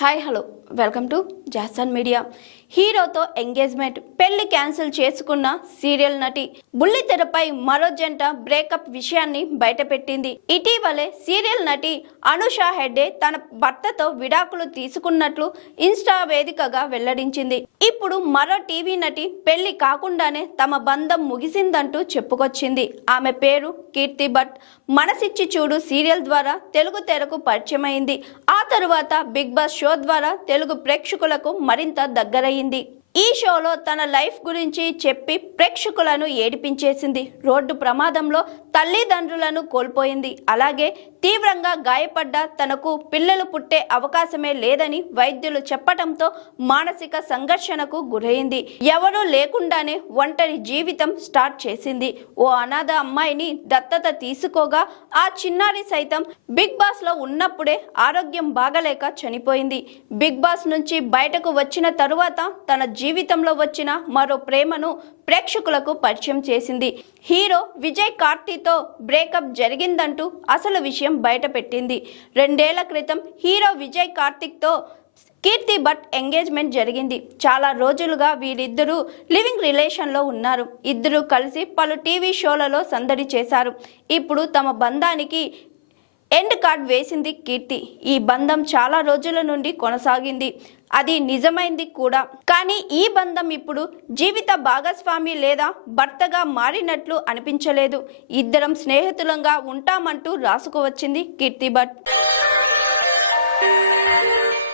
Hi hello welcome to Jason media. హీరోతో engagement, పెళ్లి cancel చేసుకున్న సీరియల్ నటి బుల్లితెరపై మరో జంట బ్రేకప్ విషయాన్ని బయటపెట్టింది. ఇటీవలే సీరియల్ నటి అనుషా హెగ్డే తన భర్తతో విడాకులు తీసుకున్నట్లు ఇన్స్టా వేదికగా వెల్లడించింది. ఇప్పుడు మరో టీవీ నటి పెళ్లి కాకుండానే తమ బంధం ముగిసిందంటూ చెప్పుకొచ్చింది. ఆమె పేరు కీర్తి భట్. మనసిచ్చి చూడు సీరియల్ ద్వారా తెలుగు తెరకు పరిచయమైంది. ఆ తరువాత బిగ్ బాస్ షో ద్వారా తెలుగు ప్రేక్షకులకు మరింత దగ్గరయ్యింది. ఈ షోలో తన లైఫ్ గురించి చెప్పి ప్రేక్షకులను ఏడిపించేసింది. రోడ్డు ప్రమాదంలో తల్లిదండ్రులను కోల్పోయింది. అలాగే తీవ్రంగా గాయపడ్డ తనకు పిల్లలు పుట్టే అవకాశమే లేదని వైద్యులు చెప్పడంతో మానసిక సంఘర్షణకు గురైంది. ఎవరూ లేకుండానే ఒంటరి జీవితం స్టార్ట్ చేసింది. ఓ అనాథ అమ్మాయిని దత్తత తీసుకోగా ఆ చిన్నారి సైతం బిగ్ బాస్ లో ఉన్నప్పుడే ఆరోగ్యం బాగలేక చనిపోయింది. బిగ్ బాస్ నుంచి బయటకు వచ్చిన తరువాత తన జీవితంలో వచ్చిన మరో ప్రేమను ప్రేక్షకులకు పరిచయం చేసింది. హీరో విజయ్ కార్తీతో బ్రేకప్ జరిగిందంటూ అసలు విషయం బయటపెట్టింది. 2 ఏళ్ల క్రితం హీరో విజయ్ కార్తీక్తో కీర్తి భట్ ఎంగేజ్మెంట్ జరిగింది. చాలా రోజులుగా వీరిద్దరూ లివింగ్ రిలేషన్లో ఉన్నారు. ఇద్దరూ కలిసి పలు టీవీ షోలలో సందడి చేశారు. ఇప్పుడు తమ బంధానికి ఎండ్ కార్డ్ వేసింది కీర్తి. ఈ బంధం చాలా రోజుల నుండి కొనసాగింది. అది నిజమైంది కూడా. కానీ ఈ బంధం ఇప్పుడు జీవిత భాగస్వామి లేదా భర్తగా మారినట్లు అనిపించలేదు. ఇద్దరం స్నేహితులంగా ఉంటామంటూ రాసుకువచ్చింది కీర్తి భట్.